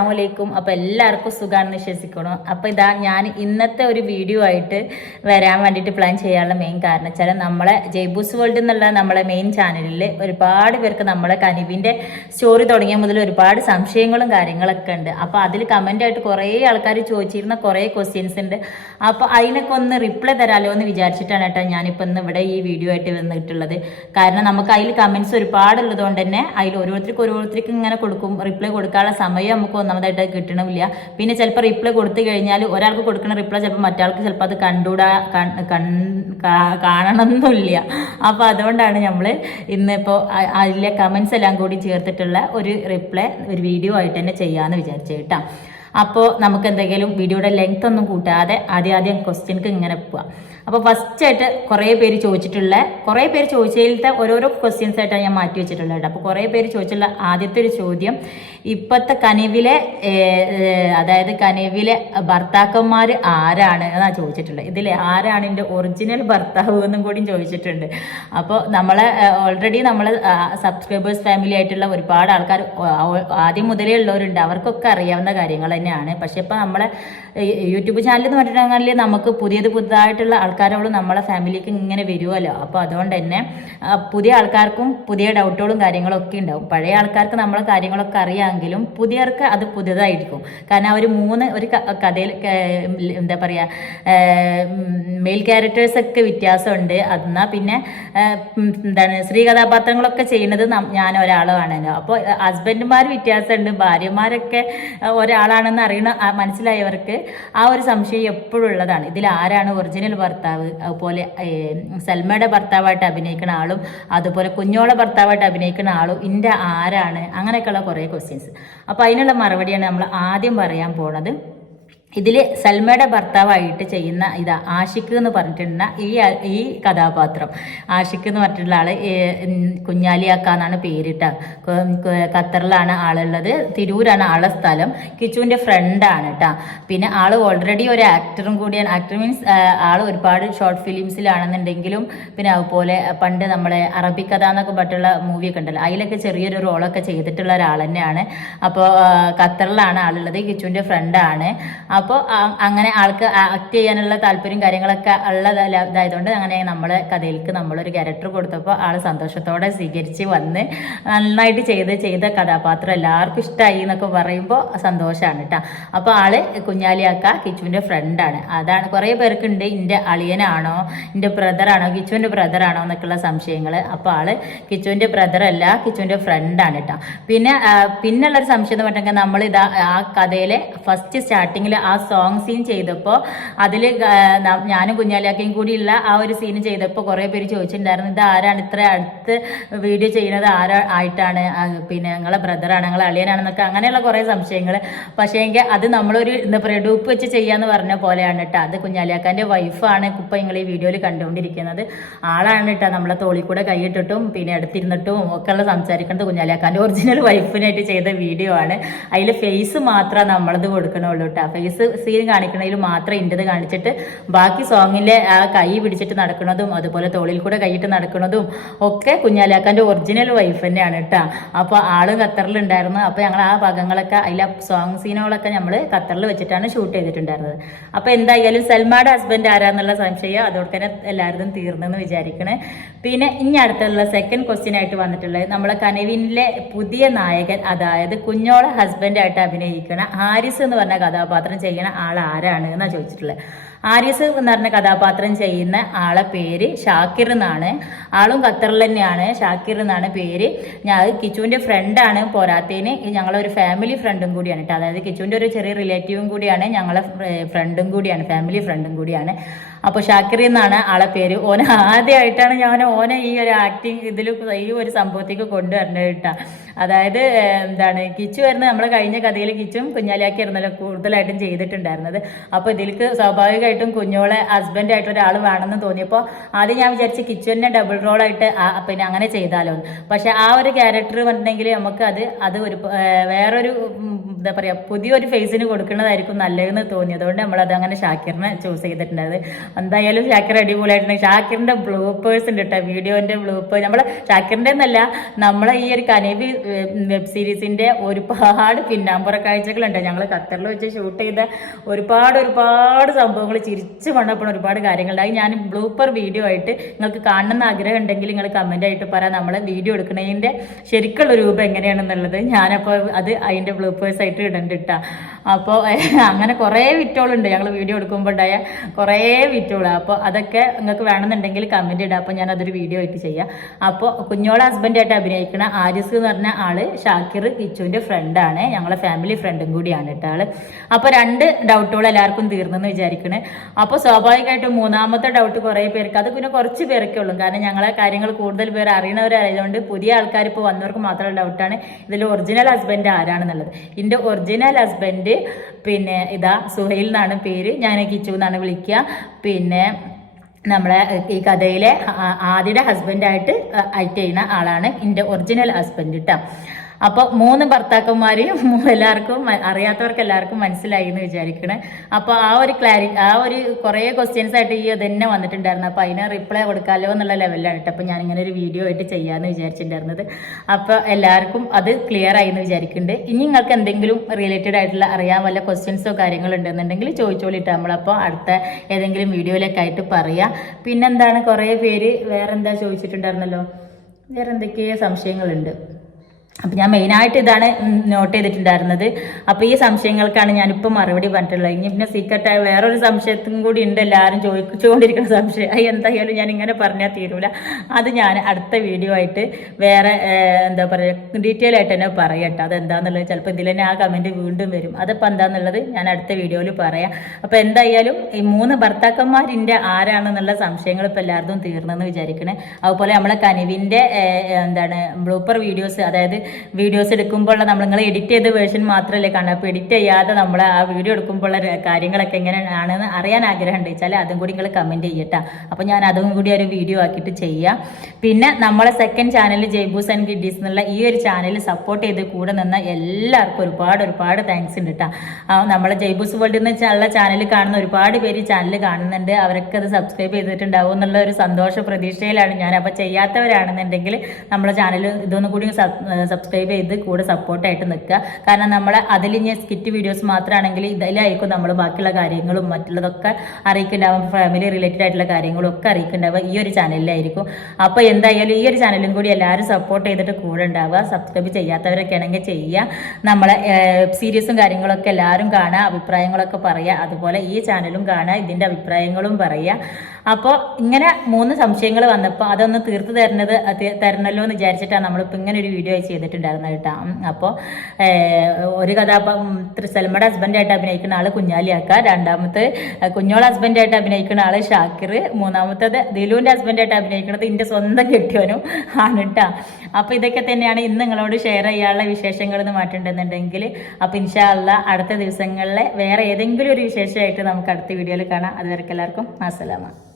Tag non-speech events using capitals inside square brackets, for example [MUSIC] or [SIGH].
അസ്സാമലൈക്കും അപ്പോൾ എല്ലാവർക്കും സുഖമാണെന്ന് വിശ്വസിക്കണം അപ്പോൾ ഇതാ ഞാൻ ഇന്നത്തെ ഒരു വീഡിയോ ആയിട്ട് വരാൻ വേണ്ടിയിട്ട് പ്ലാൻ ചെയ്യാനുള്ള മെയിൻ കാരണം വെച്ചാൽ നമ്മളെ ജയ്ബൂസ് വേൾഡ് എന്നുള്ള നമ്മളെ മെയിൻ ചാനലിൽ ഒരുപാട് പേർക്ക് നമ്മളെ കനിവിന്റെ സ്റ്റോറി തുടങ്ങിയ മുതൽ ഒരുപാട് സംശയങ്ങളും കാര്യങ്ങളൊക്കെ ഉണ്ട്. അപ്പോൾ അതിൽ കമന്റായിട്ട് കുറേ ആൾക്കാർ ചോദിച്ചിരുന്ന കുറേ ക്വസ്റ്റ്യൻസ് ഉണ്ട്. അപ്പോൾ അതിനൊക്കെ ഒന്ന് റിപ്ലൈ തരാമല്ലോ എന്ന് വിചാരിച്ചിട്ടാണ് കേട്ടോ ഞാനിപ്പോൾ ഇന്ന് ഇവിടെ ഈ വീഡിയോ ആയിട്ട് വന്നിട്ടുള്ളത്. കാരണം നമുക്ക് അതിൽ കമൻസ് ഒരുപാട് ഉള്ളതുകൊണ്ട് തന്നെ അതിൽ ഓരോരുത്തർക്ക് ഓരോരുത്തർക്ക് ഇങ്ങനെ കൊടുക്കും റിപ്ലൈ കൊടുക്കാനുള്ള സമയം നമുക്ക് ഒന്നാമതായിട്ട് കിട്ടണമില്ല. പിന്നെ ചിലപ്പോൾ റിപ്ലൈ കൊടുത്തു കഴിഞ്ഞാൽ ഒരാൾക്ക് കൊടുക്കുന്ന റിപ്ലൈ ചിലപ്പോൾ മറ്റാൾക്ക് ചിലപ്പോൾ അത് കണ്ടുകൂടാ കാണണമെന്നില്ല അപ്പോൾ അതുകൊണ്ടാണ് നമ്മൾ ഇന്നിപ്പോൾ അതിലെ കമൻസ് എല്ലാം കൂടി ചേർത്തിട്ടുള്ള ഒരു റിപ്ലൈ ഒരു വീഡിയോ ആയിട്ട് തന്നെ ചെയ്യാമെന്ന് വിചാരിച്ചു കേട്ടോ അപ്പോൾ നമുക്ക് എന്തെങ്കിലും വീഡിയോയുടെ ലെങ്ത് ഒന്നും കൂട്ടാതെ ആദ്യം ആദ്യം ക്വസ്റ്റ്യൻക്ക് ഇങ്ങനെ പോവാം. അപ്പോൾ ഫസ്റ്റ് ആയിട്ട് കുറേ പേര് ചോദിച്ചിട്ടുള്ള കുറേ പേര് ചോദിച്ചതിലത്തെ ഓരോരോ ക്വസ്റ്റ്യൻസ് ആയിട്ടാണ് ഞാൻ മാറ്റി വെച്ചിട്ടുള്ളത് കേട്ടോ. അപ്പോൾ കുറേ പേര് ചോദിച്ചുള്ള ആദ്യത്തെ ഒരു ചോദ്യം ഇപ്പോഴത്തെ കനിവിലെ അതായത് കനിവിലെ ഭർത്താക്കന്മാർ ആരാണ് എന്നാണ് ചോദിച്ചിട്ടുള്ളത്. ഇതിൽ ആരാണ് എന്റെ ഒറിജിനൽ ഭർത്താവ് എന്നും കൂടി ചോദിച്ചിട്ടുണ്ട്. അപ്പോൾ നമ്മളെ ഓൾറെഡി നമ്മൾ സബ്സ്ക്രൈബേഴ്സ് ഫാമിലി ആയിട്ടുള്ള ഒരുപാട് ആൾക്കാർ ആദ്യം മുതലേ ഉള്ളവരുണ്ട്. അവർക്കൊക്കെ അറിയാവുന്ന കാര്യങ്ങൾ തന്നെയാണ്. പക്ഷേ ഇപ്പോൾ നമ്മളെ യൂട്യൂബ് ചാനൽ എന്ന് പറഞ്ഞിട്ടുണ്ടെങ്കിൽ നമുക്ക് പുതിയത് പുതുതായിട്ടുള്ള ആൾക്കാരോട് നമ്മളെ ഫാമിലിക്ക് ഇങ്ങനെ വരുമല്ലോ അപ്പോൾ അതുകൊണ്ട് തന്നെ പുതിയ ആൾക്കാർക്കും പുതിയ ഡൗട്ടുകളും കാര്യങ്ങളും ഒക്കെ ഉണ്ടാവും. പഴയ ആൾക്കാർക്ക് നമ്മളെ കാര്യങ്ങളൊക്കെ അറിയാമെങ്കിലും പുതിയവർക്ക് അത് പുതിയതായിരിക്കും. കാരണം അവർ മൂന്ന് ഒരു കഥയിൽ എന്താ പറയുക മെയിൽ ക്യാരക്ടേഴ്സ് ഒക്കെ വ്യത്യാസമുണ്ട്. എന്നാൽ പിന്നെ എന്താണ് സ്ത്രീ കഥാപാത്രങ്ങളൊക്കെ ചെയ്യുന്നത് ഞാൻ ഒരാളാണല്ലോ അപ്പോൾ ഹസ്ബൻഡുമാർ വ്യത്യാസമുണ്ട്. ഭാര്യമാരൊക്കെ ഒരാളാണെന്ന് അറിയണ മനസ്സിലായവർക്ക് ആ ഒരു സംശയം എപ്പോഴും ഉള്ളതാണ്. ഇതിൽ ആരാണ് ഒറിജിനൽ ഭർത്താവ്? അതുപോലെ സൽമയുടെ ഭർത്താവായിട്ട് അഭിനയിക്കുന്ന ആളും അതുപോലെ കുഞ്ഞോളെ ഭർത്താവായിട്ട് അഭിനയിക്കുന്ന ആളും ഇന്റെ ആരാണ്? അങ്ങനെയൊക്കെയുള്ള കുറേ ക്വസ്റ്റ്യൻസ് അപ്പോൾ അതിനുള്ള മറുപടിയാണ് നമ്മൾ ആദ്യം പറയാൻ പോണത്. ഇതിൽ സൽമയുടെ ഭർത്താവായിട്ട് ചെയ്യുന്ന ഇതാ ആഷിഖ് എന്ന് പറഞ്ഞിട്ടുള്ള ഈ ഈ കഥാപാത്രം. ആഷിഖ് എന്ന് പറഞ്ഞിട്ടുള്ള ഉം, കുഞ്ഞാലിയാക്ക എന്നാണ് പേരിട്ട. ഖത്തറിലാണ് ആളുള്ളത്. തിരൂരാണ് ആളെ സ്ഥലം. കിച്ചുവിന്റെ ഫ്രണ്ടാണ് കേട്ടോ പിന്നെ ആൾ ഓൾറെഡി ഒരു ആക്ടറും കൂടിയാണ്. ആക്ടർ മീൻസ് ആൾ ഒരുപാട് ഷോർട്ട് ഫിലിംസിലാണെന്നുണ്ടെങ്കിലും പിന്നെ അതുപോലെ പണ്ട് നമ്മളെ അറബിക്കഥ എന്നൊക്കെ പറ്റുള്ള മൂവിയൊക്കെ ഉണ്ടല്ലോ. അതിലൊക്കെ ചെറിയൊരു റോളൊക്കെ ചെയ്തിട്ടുള്ള ഒരാൾ തന്നെയാണ് അപ്പോൾ ഖത്തറിലാണ് ആളുള്ളത്. കിച്ചുവിന്റെ ഫ്രണ്ടാണ് അപ്പോൾ അങ്ങനെ ആൾക്ക് ആക്ട് ചെയ്യാനുള്ള താല്പര്യം കാര്യങ്ങളൊക്കെ ഉള്ളതല്ല ഇതായതുകൊണ്ട് അങ്ങനെ നമ്മളെ കഥയിലേക്ക് നമ്മളൊരു ക്യാരക്ടർ കൊടുത്തപ്പോൾ ആൾ സന്തോഷത്തോടെ സ്വീകരിച്ച് വന്ന് നന്നായിട്ട് ചെയ്ത് ചെയ്ത കഥാപാത്രം എല്ലാവർക്കും ഇഷ്ടമായി എന്നൊക്കെ പറയുമ്പോൾ സന്തോഷമാണ് കേട്ടോ അപ്പോൾ ആൾ കുഞ്ഞാലിയാക്ക കിച്ചുവിന്റെ ഫ്രണ്ടാണ് അതാണ് കുറേ പേർക്കുണ്ട്. എന്റെ അളിയനാണോ എന്റെ ബ്രദറാണോ കിച്ചുവിന്റെ ബ്രദറാണോ എന്നൊക്കെയുള്ള സംശയങ്ങൾ അപ്പോൾ ആൾ കിച്ചുവിന്റെ ബ്രദറല്ല കിച്ചുവിന്റെ ഫ്രണ്ടാണ് കേട്ടോ പിന്നെ പിന്നെ പിന്നുള്ളൊരു സംശയം എന്ന് പറഞ്ഞിട്ടുണ്ടെങ്കിൽ നമ്മൾ ഇതാ ആ കഥയിലെ ഫസ്റ്റ് സ്റ്റാർട്ടിങ്ങിൽ ആ സോങ് സീൻ ചെയ്തപ്പോൾ അതിൽ ഞാനും കുഞ്ഞാലിയാക്കയും കൂടിയുള്ള ആ ഒരു സീൻ ചെയ്തപ്പോൾ കുറേ പേര് ചോദിച്ചിട്ടുണ്ടായിരുന്നു ഇത് ആരാണ് ഇത്ര അടുത്ത് വീഡിയോ ചെയ്യുന്നത്? ആരാ ആയിട്ടാണ്? പിന്നെ ഞങ്ങളെ ബ്രദറാണ് ഞങ്ങളെ അളിയനാണെന്നൊക്കെ അങ്ങനെയുള്ള കുറേ സംശയങ്ങൾ പക്ഷേ എങ്കിൽ അത് നമ്മളൊരു എന്താ പറയുക ഡൂപ്പ് വെച്ച് ചെയ്യാന്ന് പറഞ്ഞ പോലെയാണ് കേട്ടോ അത് കുഞ്ഞാലിയാക്കാന്റെ വൈഫാണ് ഇപ്പം നിങ്ങൾ ഈ വീഡിയോയിൽ കണ്ടുകൊണ്ടിരിക്കുന്നത്. ആളാണ് കേട്ടോ നമ്മളെ തോളിൽ കൂടെ കൈയിട്ടിട്ടും പിന്നെ എടുത്തിരുന്നിട്ടും ഒക്കെ ഉള്ള സംസാരിക്കുന്നത് കുഞ്ഞാലിയാക്കാന്റെ ഒറിജിനൽ വൈഫിനായിട്ട് ചെയ്ത വീഡിയോ ആണ്. അതിൽ ഫേസ് മാത്രമേ നമ്മളത് കൊടുക്കണുള്ളൂ കേട്ടോ ഫേസ് സീൻ കാണിക്കണതിൽ മാത്രം ഇന്റത് കാണിച്ചിട്ട് ബാക്കി സോങ്ങിലെ ആ കൈ പിടിച്ചിട്ട് നടക്കുന്നതും അതുപോലെ തോളിൽ കൂടെ കൈയിട്ട് നടക്കുന്നതും ഒക്കെ കുഞ്ഞാലാക്കാന്റെ ഒറിജിനൽ വൈഫ് തന്നെയാണ് കേട്ടോ. അപ്പോൾ ആൾ ഖത്തറിലുണ്ടായിരുന്നു. അപ്പോൾ ഞങ്ങൾ ആ ഭാഗങ്ങളൊക്കെ അതിലെ സോങ് സീനുകളൊക്കെ നമ്മൾ ഖത്തറിൽ വെച്ചിട്ടാണ് ഷൂട്ട് ചെയ്തിട്ടുണ്ടായിരുന്നത്. അപ്പോൾ എന്തായാലും സൽമാടെ ഹസ്ബൻഡ് ആരാന്നുള്ള സംശയം അതോടെ തന്നെ എല്ലാവരും തീർന്നെന്ന് വിചാരിക്കണേ. പിന്നെ ഇനി അടുത്തുള്ള സെക്കൻഡ് ക്വസ്റ്റ്യൻ ആയിട്ട് വന്നിട്ടുള്ളത് നമ്മളെ കനവിനിലെ പുതിയ നായകൻ അതായത് കുഞ്ഞോളെ ഹസ്ബൻഡായിട്ട് അഭിനയിക്കണ ഹാരിസ് എന്ന് പറഞ്ഞ കഥാപാത്രം ചെയ്യണ ആൾ ആരാണ് എന്നാണ് ചോദിച്ചിട്ടുള്ളത് ആര്യസ് എന്ന് പറഞ്ഞ കഥാപാത്രം ചെയ്യുന്ന ആളെ പേര് ഷാക്കിർ എന്നാണ്. ആളും ഖത്തറിൽ തന്നെയാണ്. ഷാക്കിർ എന്നാണ് പേര്. ഞാൻ കിച്ചുവിന്റെ ഫ്രണ്ടാണ് പോരാത്തേന് ഞങ്ങളൊരു ഫാമിലി ഫ്രണ്ടും കൂടിയാണ് കേട്ടോ. അതായത് കിച്ചുവിന്റെ ഒരു ചെറിയ റിലേറ്റീവും കൂടിയാണ്. ഞങ്ങളെ ഫ്രണ്ടും കൂടിയാണ്. ഫാമിലി ഫ്രണ്ടും കൂടിയാണ്. അപ്പോൾ ഷാക്കിർ എന്നാണ് ആളെ പേര്. ഓന ആദ്യമായിട്ടാണ് ഞാൻ ഓനെ ഈ ഒരു ആക്ടിങ് ഇതിൽ ഈ ഒരു സംഭവത്തേക്ക് കൊണ്ടുവരേണ്ടത് കേട്ടോ. അതായത് എന്താണ് കിച്ചു വരുന്നത് നമ്മൾ കഴിഞ്ഞ കഥയിൽ കിച്ചും കുഞ്ഞാലിയാക്കി ഇരുന്നല്ലോ കൂടുതലായിട്ടും ചെയ്തിട്ടുണ്ടായിരുന്നത്. അപ്പോൾ ഇതിലേക്ക് സ്വാഭാവികമായിട്ടും കുഞ്ഞോളെ ഹസ്ബൻഡായിട്ട് ഒരാൾ വേണമെന്ന് തോന്നിയപ്പോൾ ആദ്യം ഞാൻ വിചാരിച്ച് കിച്ചുവിനെ ഡബിൾ റോളായിട്ട് പിന്നെ അങ്ങനെ ചെയ്താലോ പക്ഷേ ആ ഒരു ക്യാരക്ടർ പറഞ്ഞിട്ടുണ്ടെങ്കിൽ നമുക്ക് അത് അത് ഒരു വേറൊരു എന്താ പറയുക പുതിയൊരു ഫേസിന് കൊടുക്കുന്നതായിരിക്കും നല്ലതെന്ന് തോന്നി അതുകൊണ്ട് നമ്മളത് അങ്ങനെ ഷാക്കിറിനെ ചൂസ് ചെയ്തിട്ടുണ്ടായത്. എന്തായാലും ഷാക്കിർ അടിപൊളിയായിട്ടുണ്ട്. ഷാക്കിറിന്റെ ബ്ലൂപ്പേഴ്സ് ഉണ്ട് കേട്ടോ വീഡിയോന്റെ ബ്ലൂപ്പേഴ്സ് നമ്മൾ ഷാക്കിറിന്റെ എന്നല്ല നമ്മളെ ഈ ഒരു കനവി വെബ് സീരീസിന്റെ ഒരുപാട് പിന്നാമ്പുറ കാഴ്ചകളുണ്ട്. ഞങ്ങൾ ഖത്തറിൽ വെച്ച് ഷൂട്ട് ചെയ്ത ഒരുപാട് ഒരുപാട് സംഭവങ്ങൾ ചിരിച്ച് കൊണ്ടപ്പോൾ ഒരുപാട് കാര്യങ്ങളുണ്ട്. അത് ഞാൻ ബ്ലൂപ്പർ വീഡിയോ ആയിട്ട് നിങ്ങൾക്ക് കാണണമെന്ന് ആഗ്രഹം ഉണ്ടെങ്കിൽ നിങ്ങൾ കമന്റ് ആയിട്ട് പറയാം നമ്മൾ വീഡിയോ എടുക്കുന്നതിന്റെ ശരിക്കുള്ള രൂപം എങ്ങനെയാണെന്നുള്ളത് ഞാനപ്പോൾ അത് അതിന്റെ ബ്ലൂപ്പേഴ്സ് ആയിട്ട് ഇടണ്ട് അപ്പോൾ [LAUGHS] അങ്ങനെ കുറേ വിറ്റോളുണ്ട്. ഞങ്ങൾ വീഡിയോ എടുക്കുമ്പോൾ ഉണ്ടായ കുറേ വിറ്റോൾ അപ്പോൾ അതൊക്കെ നിങ്ങൾക്ക് വേണമെന്നുണ്ടെങ്കിൽ കമന്റ് ഇടാം. അപ്പോൾ ഞാൻ അതൊരു വീഡിയോ ആയിട്ട് ചെയ്യാം. അപ്പോൾ കുഞ്ഞോളെ ഹസ്ബൻഡായിട്ട് അഭിനയിക്കുന്ന ആരിസ് എന്ന് പറഞ്ഞ ആൾ ഷാക്കിർ കിച്ചുവിന്റെ ഫ്രണ്ടാണ് ഞങ്ങളെ ഫാമിലി ഫ്രണ്ടും കൂടിയാണ് കേട്ടോ ആൾ. അപ്പൊ രണ്ട് ഡൗട്ടുകൾ എല്ലാവർക്കും തീർന്നെന്ന് വിചാരിക്കണേ. അപ്പൊ സ്വാഭാവികമായിട്ടും മൂന്നാമത്തെ ഡൗട്ട് കുറെ പേർക്ക് അത് പിന്നെ കുറച്ച് പേരൊക്കെ ഉള്ളൂ. കാരണം ഞങ്ങളെ കാര്യങ്ങൾ കൂടുതൽ പേർ അറിയണവരായതുകൊണ്ട് പുതിയ ആൾക്കാർ ഇപ്പോൾ വന്നവർക്ക് മാത്രമുള്ള ഡൗട്ടാണ് ഇതിൽ ഒറിജിനൽ ഹസ്ബൻഡ് ആരാണെന്നുള്ളത്. എന്റെ ഒറിജിനൽ ഹസ്ബൻഡ് പിന്നെ ഇതാ സുഹൈൽ എന്നാണ് പേര്. ഞാൻ കിച്ചു എന്നാണ് വിളിക്കുക. പിന്നെ നമ്മളെ ഈ കഥയിലെ ആദ്യയുടെ ഹസ്ബൻഡായിട്ട് ആയിട്ട് ചെയ്യുന്ന ആളാണ് എന്റെ ഒറിജിനൽ ഹസ്ബൻഡ് കേട്ടോ അപ്പോൾ മൂന്ന് ഭർത്താക്കന്മാരെയും എല്ലാവർക്കും അറിയാത്തവർക്ക് എല്ലാവർക്കും മനസ്സിലായി എന്ന് വിചാരിക്കണേ. അപ്പോൾ ആ ഒരു ക്ലാരി ആ ഒരു കുറേ ക്വസ്റ്റ്യൻസ് ആയിട്ട് ഈ തന്നെ വന്നിട്ടുണ്ടായിരുന്നു. അപ്പോൾ അതിന് റിപ്ലൈ കൊടുക്കാമല്ലോ എന്നുള്ള ലെവലിലാണ് കേട്ടോ അപ്പോൾ ഞാനിങ്ങനെ ഒരു വീഡിയോ ആയിട്ട് ചെയ്യാമെന്ന് വിചാരിച്ചിട്ടുണ്ടായിരുന്നത്. അപ്പോൾ എല്ലാവർക്കും അത് ക്ലിയർ ആയി എന്ന് വിചാരിക്കുന്നുണ്ട് ഇനി നിങ്ങൾക്ക് എന്തെങ്കിലും റിലേറ്റഡ് ആയിട്ടുള്ള അറിയാൻ വല്ല ക്വസ്റ്റ്യൻസോ കാര്യങ്ങളോ ഉണ്ടെന്നുണ്ടെങ്കിൽ ചോദിച്ചോളിട്ട് നമ്മളപ്പോൾ അടുത്ത ഏതെങ്കിലും വീഡിയോയിലൊക്കെ ആയിട്ട് പറയാം. പിന്നെന്താണ്? കുറേ പേര് വേറെന്താ ചോദിച്ചിട്ടുണ്ടായിരുന്നല്ലോ? വേറെ എന്തൊക്കെയോ സംശയങ്ങളുണ്ട്. അപ്പം ഞാൻ മെയിനായിട്ട് ഇതാണ് നോട്ട് ചെയ്തിട്ടുണ്ടായിരുന്നത്. അപ്പോൾ ഈ സംശയങ്ങൾക്കാണ് ഞാനിപ്പോൾ മറുപടി പറഞ്ഞിട്ടുള്ളത്. ഇനി പിന്നെ സീക്രട്ടായ വേറൊരു സംശയത്തും കൂടി ഉണ്ട് എല്ലാവരും ചോദിച്ചുകൊണ്ടിരിക്കുന്ന സംശയം. അത് എന്തായാലും ഞാൻ ഇങ്ങനെ പറഞ്ഞാൽ തീരൂല. അത് ഞാൻ അടുത്ത വീഡിയോ ആയിട്ട് വേറെ എന്താ പറയുക ഡീറ്റെയിൽ ആയിട്ട് തന്നെ പറയട്ടെ. അതെന്താന്നുള്ളത് ചിലപ്പോൾ ഇതിൽ തന്നെ ആ കമന്റ് വീണ്ടും വരും. അതിപ്പോൾ എന്താണെന്നുള്ളത് ഞാൻ അടുത്ത വീഡിയോയിൽ പറയാം. അപ്പോൾ എന്തായാലും ഈ മൂന്ന് ഭർത്താക്കന്മാരിന്റെ ആരാണെന്നുള്ള സംശയങ്ങൾ ഇപ്പോൾ എല്ലാവർക്കും തീർന്നെന്ന് വിചാരിക്കണേ. അതുപോലെ നമ്മളെ കനിവിന്റെ എന്താണ് ബ്ലൂപ്പർ വീഡിയോസ് അതായത് വീഡിയോസ് എടുക്കുമ്പോൾ നമ്മൾ നിങ്ങൾ എഡിറ്റ് ചെയ്ത വേർഷൻ മാത്രമല്ലേ കാണുക. അപ്പോൾ എഡിറ്റ് ചെയ്യാതെ നമ്മൾ ആ വീഡിയോ എടുക്കുമ്പോഴുള്ള കാര്യങ്ങളൊക്കെ എങ്ങനെയാണെന്ന് അറിയാൻ ആഗ്രഹം വെച്ചാൽ അതും കൂടി നിങ്ങൾ കമന്റ് ചെയ്യട്ടെ. അപ്പോൾ ഞാൻ അതും കൂടി ഒരു വീഡിയോ ആക്കിയിട്ട് ചെയ്യാം. പിന്നെ നമ്മളെ സെക്കൻഡ് ചാനൽ ജയ്ബൂസ് ആൻഡ് കിഡീസ് എന്നുള്ള ഈ ഒരു ചാനൽ സപ്പോർട്ട് ചെയ്ത് കൂടെ നിന്ന എല്ലാവർക്കും ഒരുപാട് ഒരുപാട് താങ്ക്സ് ഉണ്ട് കേട്ടോ നമ്മളെ ജയ്ബൂസ് വേൾഡ് ഉള്ള ചാനൽ കാണുന്ന ഒരുപാട് പേര് ഈ ചാനൽ കാണുന്നുണ്ട്. അവരൊക്കെ അത് സബ്സ്ക്രൈബ് ചെയ്തിട്ടുണ്ടാവും എന്നുള്ള ഒരു സന്തോഷ പ്രതീക്ഷയിലാണ് ഞാൻ അപ്പോൾ ചെയ്യാത്തവരാണെന്നുണ്ടെങ്കിൽ നമ്മളെ ചാനൽ ഇതൊന്നും കൂടി സബ്സ്ക്രൈബ് ചെയ്ത് കൂടെ സപ്പോർട്ടായിട്ട് നിൽക്കുക. കാരണം നമ്മൾ അതിൽ ഞാൻ സ്കിറ്റ് വീഡിയോസ് മാത്രമാണെങ്കിൽ ഇതിലായിരിക്കും നമ്മൾ ബാക്കിയുള്ള കാര്യങ്ങളും മറ്റുള്ളതൊക്കെ അറിയിക്കുന്നുണ്ടാവും. ഫാമിലി റിലേറ്റഡ് ആയിട്ടുള്ള കാര്യങ്ങളും ഒക്കെ അറിയിക്കുന്നുണ്ടാവുക ഈ ഒരു ചാനലിലായിരിക്കും അപ്പോൾ എന്തായാലും ഈ ഒരു ചാനലും കൂടി എല്ലാവരും സപ്പോർട്ട് ചെയ്തിട്ട് കൂടെ ഉണ്ടാവുക. സബ്സ്ക്രൈബ് ചെയ്യാത്തവരൊക്കെ ആണെങ്കിൽ ചെയ്യുക. നമ്മളെ സീരീസും കാര്യങ്ങളൊക്കെ എല്ലാവരും കാണുക. അഭിപ്രായങ്ങളൊക്കെ പറയുക. അതുപോലെ ഈ ചാനലും കാണുക. ഇതിന്റെ അഭിപ്രായങ്ങളും പറയുക. അപ്പോൾ ഇങ്ങനെ മൂന്ന് സംശയങ്ങൾ വന്നപ്പോൾ അതൊന്ന് തീർത്ത് തരണത് തരണല്ലോ എന്ന് വിചാരിച്ചിട്ടാണ് നമ്മളിപ്പോൾ ഇങ്ങനെ ഒരു വീഡിയോ ചെയ്തിട്ടുണ്ടായിരുന്നത് കേട്ടോ. അപ്പോൾ ഒരു കഥാപാത്ര സൽമയുടെ ഹസ്ബൻഡായിട്ട് അഭിനയിക്കുന്ന ആൾ കുഞ്ഞാലിയാക്ക. രണ്ടാമത്തെ കുഞ്ഞോളെ ഹസ്ബൻഡായിട്ട് അഭിനയിക്കുന്ന ആൾ ഷാക്കിർ. മൂന്നാമത്തത് ദിലുവിന്റെ ഹസ്ബൻഡായിട്ട് അഭിനയിക്കുന്നത് എന്റെ സ്വന്തം കെട്ടിയവനും ആണ് കേട്ടോ. അപ്പോൾ ഇതൊക്കെ തന്നെയാണ് ഇന്ന് നിങ്ങളോട് ഷെയർ ചെയ്യാനുള്ള വിശേഷങ്ങൾ എന്ന് മാറ്റുണ്ടെന്നുണ്ടെങ്കിൽ അപ്പോൾ ഇൻഷാല്ല അടുത്ത ദിവസങ്ങളിലെ വേറെ ഏതെങ്കിലും ഒരു വിശേഷമായിട്ട് നമുക്ക് അടുത്ത വീഡിയോയിൽ കാണാം. അതുവരെ എല്ലാവർക്കും അസ്സലാമ